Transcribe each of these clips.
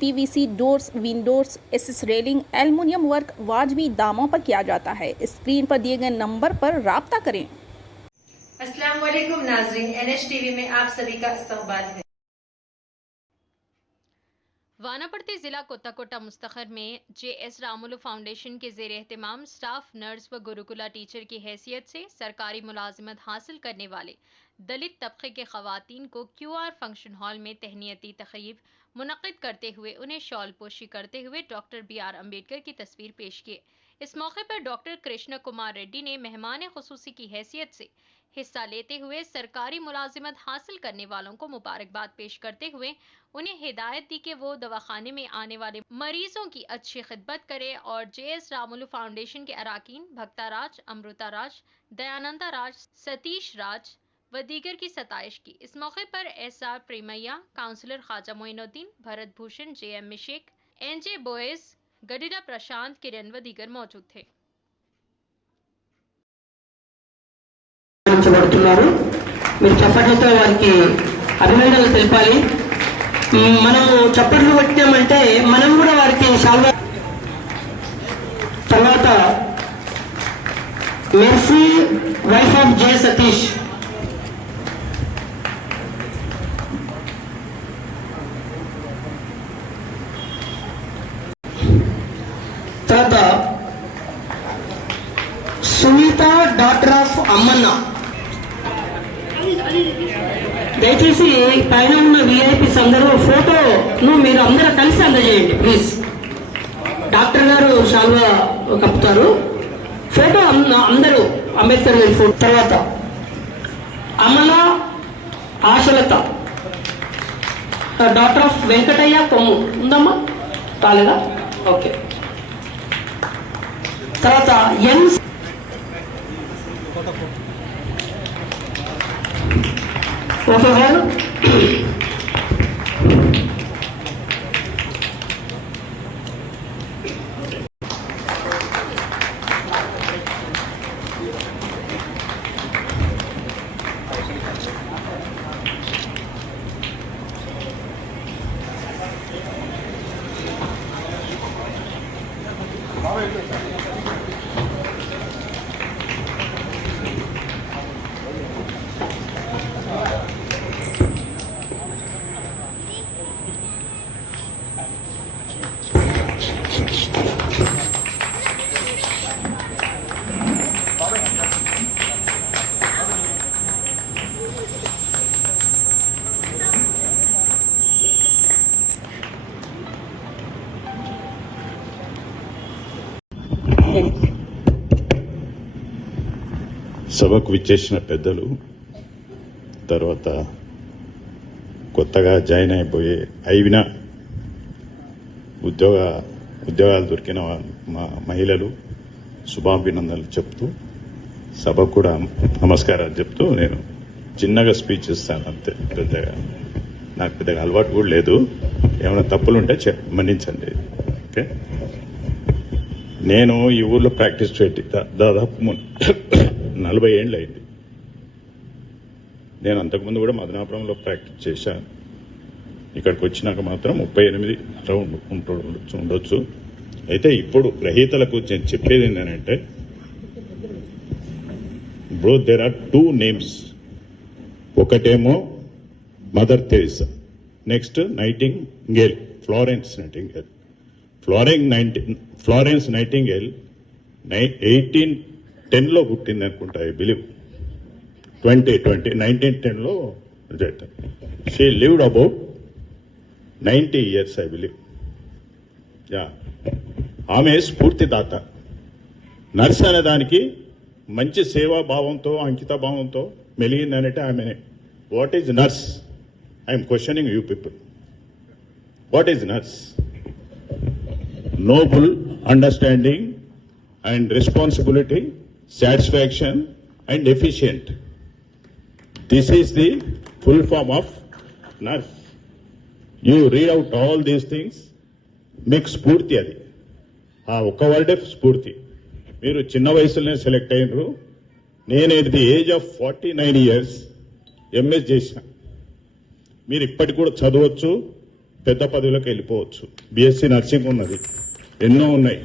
UPVC doors, windows, SS railing, aluminium work वाजबी दामों पर किया जाता है। स्क्रीन पर दिए गए नंबर पर राब्ता करें। अस्सलाम वालेकुम नाज़रीन, NH टीवी में आप सभी का इस्तकबाल है। वानापड़ती जिला कोत्ताकोटा मुस्तखर में JS रामुलु फाउंडेशन के जेर एहतमाम स्टाफ नर्स व गुरुकुला टीचर की हैसियत से सरकारी मुलाजिमत हासिल करने वाले दलित तबके के खवातीन को QR फंक्शन हॉल में तहनीती तकरीब मुनक्किद करते हुए उन्हें शॉल पोशी करते हुए डॉक्टर BR अम्बेडकर की तस्वीर पेश की। इस मौके पर डॉक्टर कृष्ण कुमार रेड्डी ने मेहमान खुसूसी की हैसियत से हिस्सा लेते हुए सरकारी मुलाजिमत हासिल करने वालों को मुबारकबाद पेश करते हुए उन्हें हिदायत दी कि वो दवाखाने में आने वाले मरीजों की अच्छी खिदमत करे और JS रामुलु फाउंडेशन के अराकीन भक्ता राज, अमृता राज, दयानंदा राज, सतीश राज व दीगर की सताइश की। इस मौके पर SR Premaiah, councillor Khwaja Moinuddin, Bharat Bhushan, JM Mishek, NJ Boyas, Gadila Prashant, Kiran व दीगर मौजूद थे। మీరు చప్పట్లతో వారికి అభినందనలు తెలపాలి. మనము చప్పట్లు కొట్టామంటే మనం కూడా వారికి శాల్వా. తర్వాత mercy wife of J Satish, తర్వాత సునీత డాక్టర్ ఆఫ్ అమ్మన్న. దయచేసి పైన ఉన్న VIPs అందరూ ఫోటోను మీరు అందరూ కలిసి అందజేయండి ప్లీజ్. డాక్టర్ గారు శాల్వా కప్పుతారు. ఫోటో అందరూ అంబేద్కర్ గారి ఫోటో. తర్వాత అమల ఆశలత డాక్టర్ ఆఫ్ వెంకటయ్య కొమ్ము ఉందమ్మా, కాలేదా? ఓకే. తర్వాత ఎన్ ఓకే గారు. సభకు విచ్చేసిన పెద్దలు, తర్వాత కొత్తగా జాయిన్ అయిపోయే ఉద్యోగాలు దొరికిన మహిళలు శుభాభినందనలు చెప్తూ సభకు కూడా నమస్కారాలు చెప్తూ నేను చిన్నగా స్పీచ్ ఇస్తాను అంతే. నాకు పెద్దగా అలవాటు కూడా లేదు. ఏమైనా తప్పులుంటే మన్నించండి. ఓకే. నేను ఈ ఊర్లో ప్రాక్టీస్ పెట్టి దాదాపు 40 ఏళ్ళు అయింది. నేను అంతకుముందు కూడా మదనాపురంలో ప్రాక్టీస్ చేశాను. ఇక్కడికి వచ్చినాక మాత్రం 38 రౌండ్ ఉండొచ్చు. అయితే ఇప్పుడు గ్రహీతలకు నేను చెప్పేది ఏంటంటే, బ్రో దేర్ ఆర్ 2 నేమ్స్. ఒకటేమో mother Teresa, next Nightingale, Florence Nightingale. Florence Nightingale 1810లో పుట్టింది అనుకుంటా, ఐ బిలీవ్. 1910లో she lived about 90 years, I believe. Yeah, ఆమె స్ఫూర్తిదాత. నర్స్ అనే దానికి మంచి సేవాభావంతో, అంకిత భావంతో మెలిగిందనంటే ఆమె. What is nurse? I'm questioning you people. What is nurse? noble understanding and responsibility, satisfaction and efficient. This is the full form of nurse. You read out all these things, make spurti adi. ఒక్క వర్డే స్ఫూర్తి. మీరు చిన్న వయసులోనే select అయినరు. నేను at the age of 49 years MS చేసిన. మీరు ఇప్పటికి కూడా చదవచ్చు, పెద్ద పదవులకు వెళ్ళిపోవచ్చు. బీఎస్సీ నర్సింగ్ ఉన్నది, ఎన్నో ఉన్నాయి.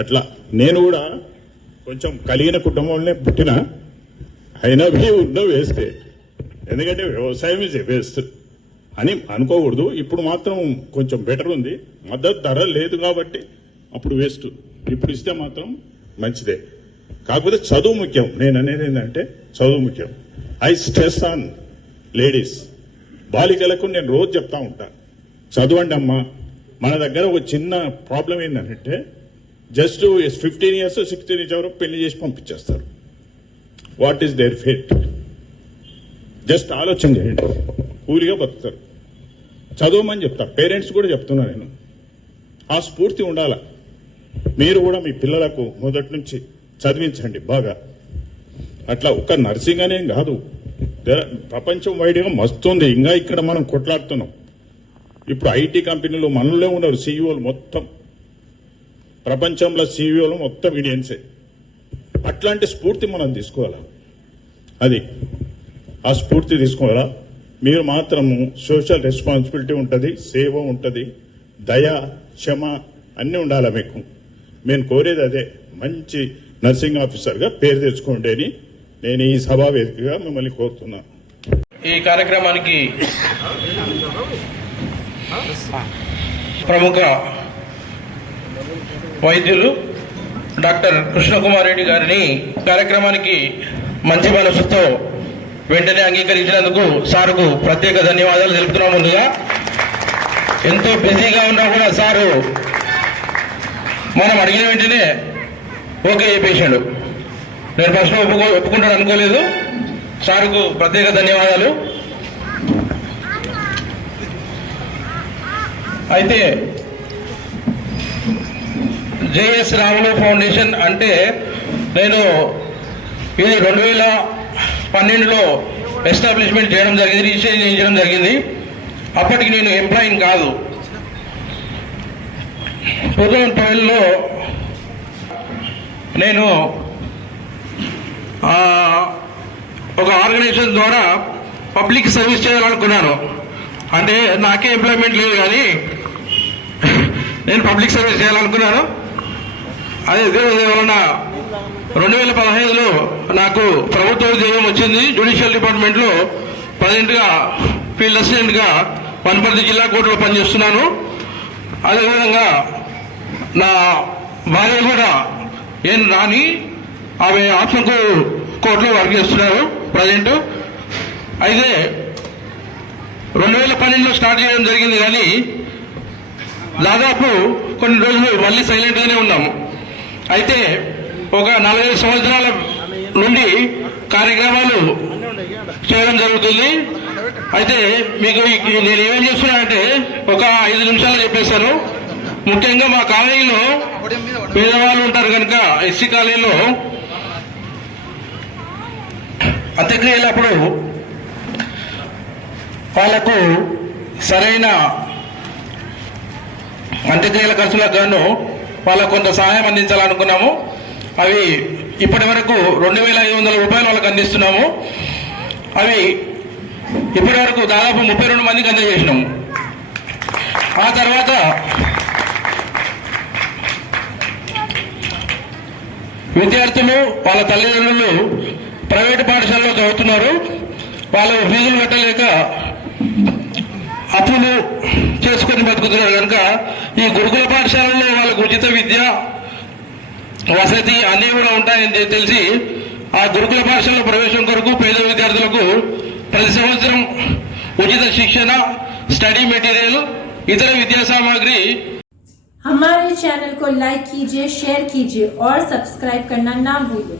అట్లా నేను కూడా కొంచెం కలిగిన కుటుంబంలోనే పుట్టిన, అయినా ఉన్న వేస్తే, ఎందుకంటే వ్యవసాయం ఇస్ వేస్ట్ అని అనుకోకూడదు. ఇప్పుడు మాత్రం కొంచెం బెటర్ ఉంది, మద్దతు ధర లేదు కాబట్టి అప్పుడు వేస్ట్, ఇప్పుడు ఇస్తే మాత్రం మంచిదే. కాకపోతే చదువు ముఖ్యం. నేను అనేది ఏంటంటే చదువు ముఖ్యం. ఐ స్ట్రెస్ ఆన్ లేడీస్, బాలికలకు నేను రోజు చెప్తా ఉంటా, చదవండి అమ్మా. మన దగ్గర ఒక చిన్న ప్రాబ్లం ఏంటంటే జస్ట్ 15 years 16 years వరకు పెళ్లి చేసి పంపించేస్తారు. What is their fate? Just ఆలోచన చేయండి, కూలిగా బతుకుతారు. చదవమని చెప్తా, పేరెంట్స్ కూడా చెప్తున్నా నేను. ఆ స్ఫూర్తి ఉండాల. మీరు కూడా మీ పిల్లలకు మొదటి నుంచి చదివించండి బాగా. అట్లా ఒక్క నర్సింగ్ అనేం కాదు, ప్రపంచం వైడ్గా మస్తుంది. ఇంకా ఇక్కడ మనం కొట్లాడుతున్నాం. ఇప్పుడు ఐటీ కంపెనీలు మనలో ఉన్నారు సీఈఓలు, మొత్తం ప్రపంచంలో సీఈఓలు మొత్తం ఇండియన్సే. అట్లాంటి స్ఫూర్తి మనం తీసుకోవాలా, అది ఆ స్ఫూర్తి తీసుకోవాలా. మీరు మాత్రము సోషల్ రెస్పాన్సిబిలిటీ ఉంటుంది, సేవ ఉంటుంది, దయ, క్షమ అన్నీ ఉండాలా మీకు. నేను కోరేది అదే, మంచి నర్సింగ్ ఆఫీసర్గా పేరు తెచ్చుకోండి అని నేను ఈ సభా వేదికగా మిమ్మల్ని కోరుతున్నా. ఈ కార్యక్రమానికి ప్రముఖ వైద్యులు డాక్టర్ కృష్ణకుమార్ రెడ్డి గారిని కార్యక్రమానికి మంచి మనసుతో వెంటనే అంగీకరించినందుకు సార్కు ప్రత్యేక ధన్యవాదాలు తెలుపుతున్నాం. ముందుగా ఎంతో బిజీగా ఉన్నా కూడా సారు మనం అడిగిన వెంటనే ఓకే చెప్పేసాడు. నేను ఫస్ట్ ఒప్పుకుంటాను అనుకోలేదు. సార్కు ప్రత్యేక ధన్యవాదాలు. అయితే జేఎస్ రాములు ఫౌండేషన్ అంటే నేను ఇది 2012లో ఎస్టాబ్లిష్మెంట్ చేయడం జరిగింది, రిజిస్ట్రేషన్ చేయించడం జరిగింది. అప్పటికి నేను ఎంప్లాయీని కాదు. 2012లో నేను ఒక ఆర్గనైజేషన్ ద్వారా పబ్లిక్ సర్వీస్ చేయాలనుకున్నాను. అంటే నాకే ఎంప్లాయ్మెంట్ లేదు కానీ నేను పబ్లిక్ సర్వీస్ చేయాలనుకున్నాను. అదే వలన 2015లో నాకు ప్రభుత్వ ఉద్యోగం వచ్చింది. జ్యుడిషియల్ డిపార్ట్మెంట్లో ప్రెసిడెంట్గా, ఫీల్డ్ అసిస్టెంట్గా వనపర్తి జిల్లా కోర్టులో పనిచేస్తున్నాను. అదేవిధంగా నా భార్య కూడా ఏం రాని, ఆమె ఆత్మకు కోర్టులో వర్క్ చేస్తున్నారు ప్రజెంట్. అయితే 2012లో స్టార్ట్ చేయడం జరిగింది కానీ దాదాపు కొన్ని రోజులు మళ్ళీ సైలెంట్గానే ఉన్నాము. అయితే ఒక 4-5 సంవత్సరాల నుండి కార్యక్రమాలు చేయడం జరుగుతుంది. అయితే మీకు నేను ఏమేం చేస్తున్నానంటే ఒక 5 నిమిషాలు చెప్పేశాను. ముఖ్యంగా మా కాలనీలో పేదవాళ్ళు ఉంటారు కనుక ఎస్సీ కాలనీలో అంత్యక్రియలప్పుడు వాళ్లకు సరైన అంత్యక్రియల ఖర్చులకు గాను వాళ్ళకు కొంత సహాయం అందించాలనుకున్నాము. అవి ఇప్పటి వరకు 2500 రూపాయలు వాళ్ళకి అందిస్తున్నాము. అవి ఇప్పటి వరకు దాదాపు 32 మందికి అందజేసినాము. ఆ తర్వాత విద్యార్థులు వాళ్ళ తల్లిదండ్రులు ప్రైవేటు పాఠశాలలో చదువుతున్నారు. వాళ్ళు ఫీజులు కట్టలేక అప్పులు చేసుకొని బతుకుతున్నారు కనుక ఈ గురుకుల పాఠశాలలో వాళ్ళకు ఉచిత విద్య, వసతి అన్నీ కూడా ఉంటాయని తెలిసి ఆ గురుకుల పాఠశాల ప్రవేశం కొరకు పేద విద్యార్థులకు ప్రతి సంవత్సరం ఉచిత శిక్షణ, స్టడీ మెటీరియల్, ఇతర విద్యా సామాగ్రి. हमारे चैनल को लाइक कीजिए, शेयर कीजिए और सब्सक्राइब करना ना भूलिए।